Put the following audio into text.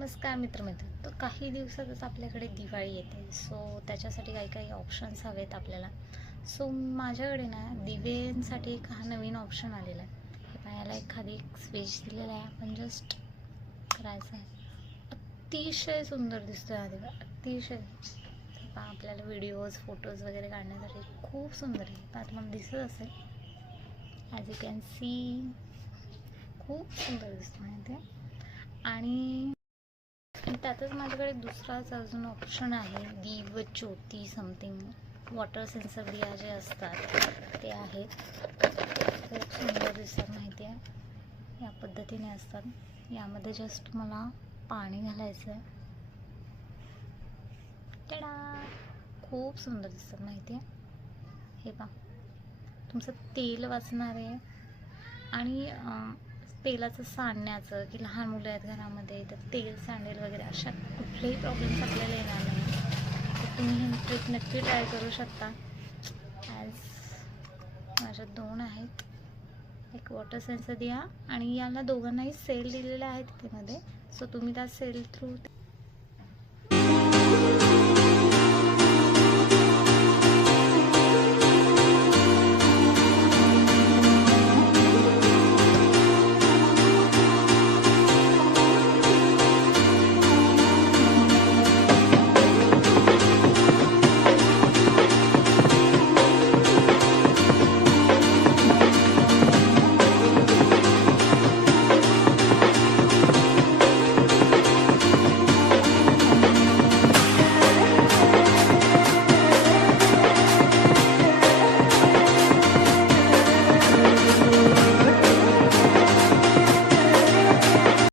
नमस्कार मित्रमैत्रिण. तर काही दिवसातच आपल्याकडे दिवाळी येते. सो त्याच्यासाठी काही काही ऑप्शन्स हवेत आपल्याला. सो माझ्याकडे ना दिव्यांसाठी एक हा नवीन ऑप्शन आलेला आहे. हे पाहायला एखादी एक स्विच दिलेला आहे, आपण जस्ट करायचं आहे. अतिशय सुंदर दिसतो हा दिवा, अतिशय. पहा आपल्याला व्हिडिओज फोटोज वगैरे काढण्यासाठी खूप सुंदर आहे. पहा तुम्हाला दिसत असेल, ॲज यू कॅन सी खूप सुंदर दिसतो माहिती आहे. आणि त्यातच माझ्याकडे दुसराच अजून ऑप्शन आहे, दिव ज्योती समथिंग वॉटर सेन्सर दिया जे असतात ते आहेत. खूप सुंदर दिसतात माहिती आहे. या पद्धतीने असतात. यामध्ये जस्ट मला पाणी घालायचं आहे. टेडा, खूप सुंदर दिसतात माहिती आहे. हे पहा, तुमचं तेल वाचणार आहे आणि तेलाचं सांडण्याचं की लहान मुलं आहेत घरामध्ये तर तेल सांडेल वगैरे अशा कुठलेही प्रॉब्लेम्स आपल्याला येणार नाही. तर तुम्ही ही ट्रिक नक्की ट्राय करू शकता. ॲज माझ्या 2 आहेत, एक वॉटर सेन्सर दिया आणि याला दोघांनाही सेल दिलेला आहे तिथे मध्ये. सो तुम्ही त्या सेल थ्रू